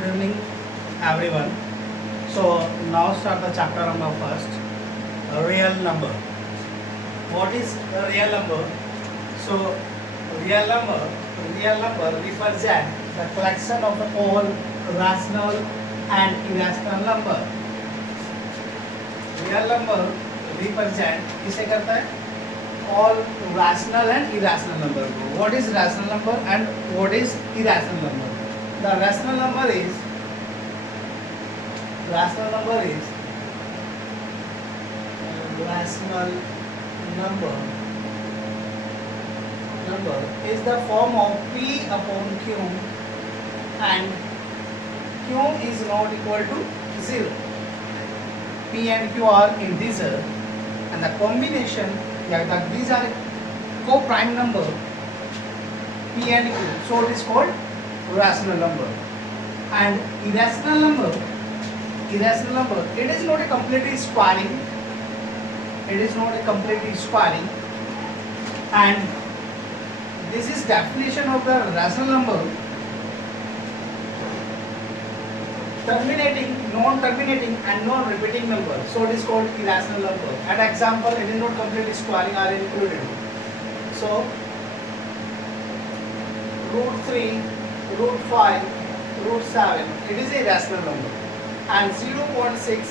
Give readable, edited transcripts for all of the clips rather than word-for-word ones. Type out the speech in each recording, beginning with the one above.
Good evening, everyone. So now start the chapter number first. A real number. What is a real number? So real number represent the collection of all rational and irrational number. Real number represent किसे करता है? All rational and irrational number. What is rational number and what is irrational number? The rational number is rational number is the form of P upon Q and Q is not equal to 0. P and Q are integer and the combination these are co-prime number P and Q, so it is called rational number. And irrational number it is not a completely squaring, and this is definition of the rational number: terminating, non-terminating and non-repeating number, so it is called irrational number. And example, it is not completely squaring are included. So √3, √5, √7, it is a rational number. And 0.6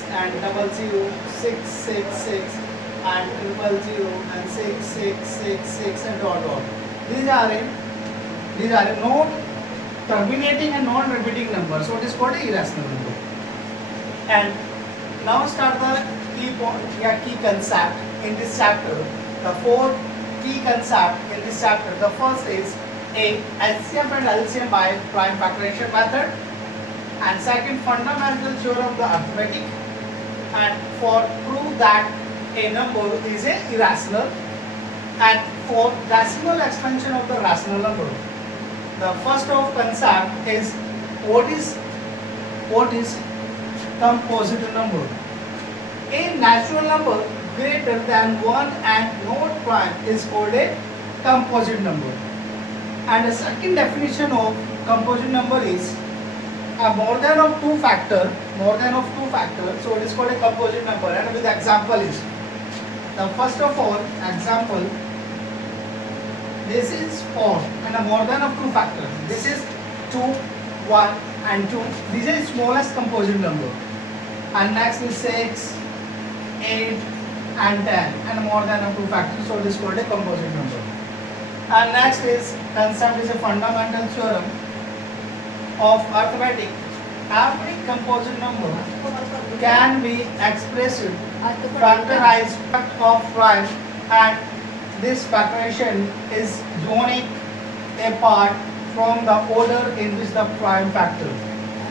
and 00, 666 and 000 and 6666 and dot. These are not terminating and non-repeating numbers, so it is called a irrational number. And now start the key concept in this chapter. The four key concepts in this chapter. The first is a HCF and LCM by prime factorization method, and second, fundamental theorem of the arithmetic, and for prove that a number is a irrational, and for rational expansion of the rational number. The first of concept is what is composite number. A natural number greater than 1 and not prime is called a composite number. And the second definition of composite number is a more than of two factor, so it is called a composite number. And with example is the first of all example, this is 4 and a more than of two factor. This is 2, 1 and 2. This is smallest composite number. And next is 6, 8 and 10 and a more than of two factor, so it is called a composite number. And next is concept is a fundamental theorem of arithmetic. Every composite number can be expressed factorized of prime, and this factorization is unique apart from the order in which the prime factor.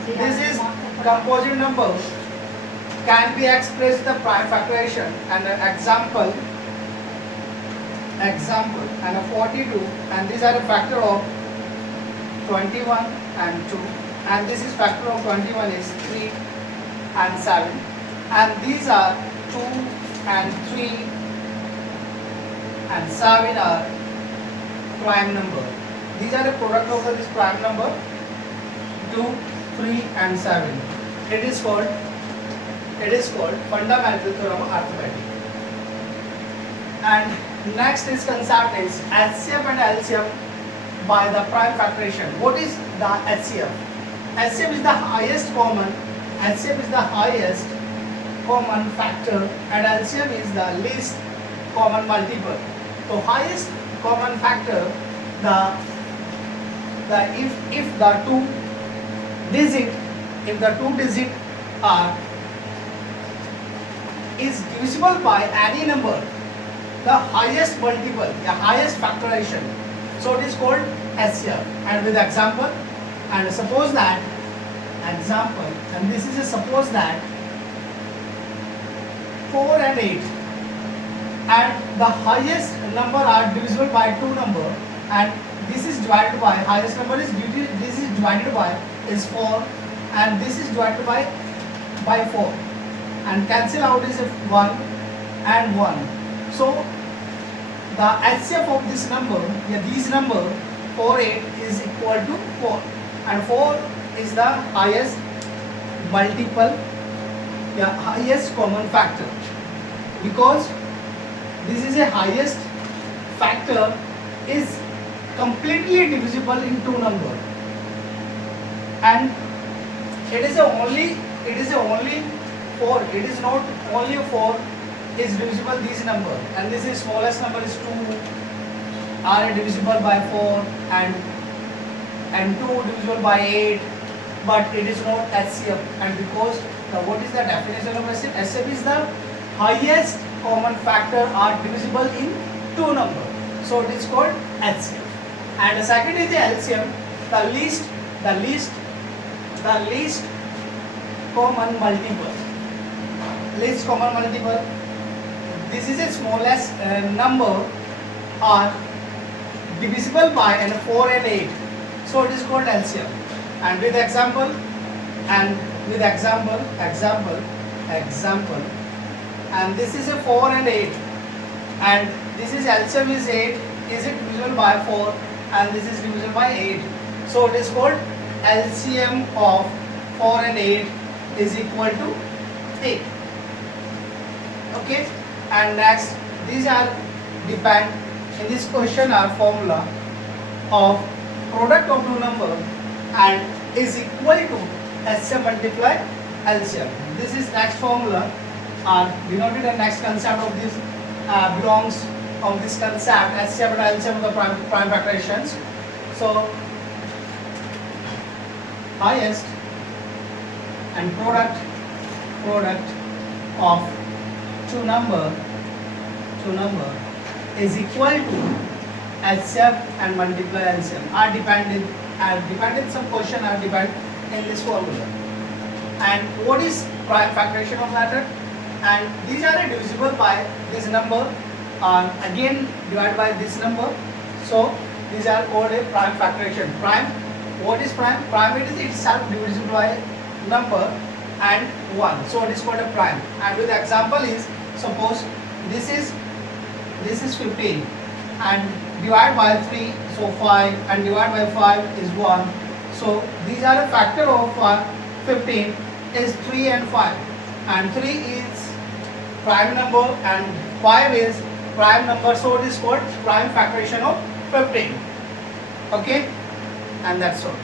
This is composite number can be expressed the prime factorization, and an example and a 42, and these are a factor of 21 and 2, and this is factor of 21 is 3 and 7, and these are 2 and 3 and 7 are prime number. These are a product of this prime number 2, 3 and 7. It is called fundamental theorem of arithmetic. And next is concept is HCF and LCM by the prime factorization. What is the HCF? HCF is the highest common factor, and LCM is the least common multiple. So highest common factor, if the two digit are is divisible by any number, the highest multiple, the highest factorization, so it is called HCF. And with example, and suppose that and this is a suppose that 4 and 8 and the highest number are divisible by two number, and this is divided by highest number is this is divided by is 4, and this is divided by 4, and cancel out is 1 and 1. So the HCF of this number, these number 4, 8 is equal to 4, and 4 is the highest multiple, yeah, highest common factor, because this is a highest factor is completely divisible in two number, and it is only 4, it is not only 4 is divisible this number, and this is smallest number is 2 are divisible by 4, and 2 divisible by 8, but it is not HCF. And because what is the definition of HCF? HCF is the highest common factor are divisible in two number, so it is called HCF. And the second is the LCM, the least common multiple. Least common multiple, this is a smallest number are divisible by 4 and 8, so it is called LCM. And with example, and this is a 4 and 8, and this is LCM is 8, is it divisible by 4, and this is divisible by 8, so it is called LCM of 4 and 8 is equal to 8. Okay, and next, these are depend in this question are formula of product of two number and is equal to HCF multiply LCM. This is next formula are denoted the next concept of this belongs of this concept HCF and LCM of the prime factorations. So highest and product of two number is equal to HCF and multiply LCM are dependent some question are dependent in this formula. And what is prime factoration of method? And these are divisible by this number again divided by this number, so these are called a prime factoration. Prime, what is prime? Prime, it is itself divisible by number and 1, so it is called a prime. And with example is, suppose this is 15 and divide by 3, so 5, and divide by 5 is 1, so these are a factor of 15 is 3 and 5, and 3 is prime number and 5 is prime number, so it is called prime factoration of 15. Okay, and that's all.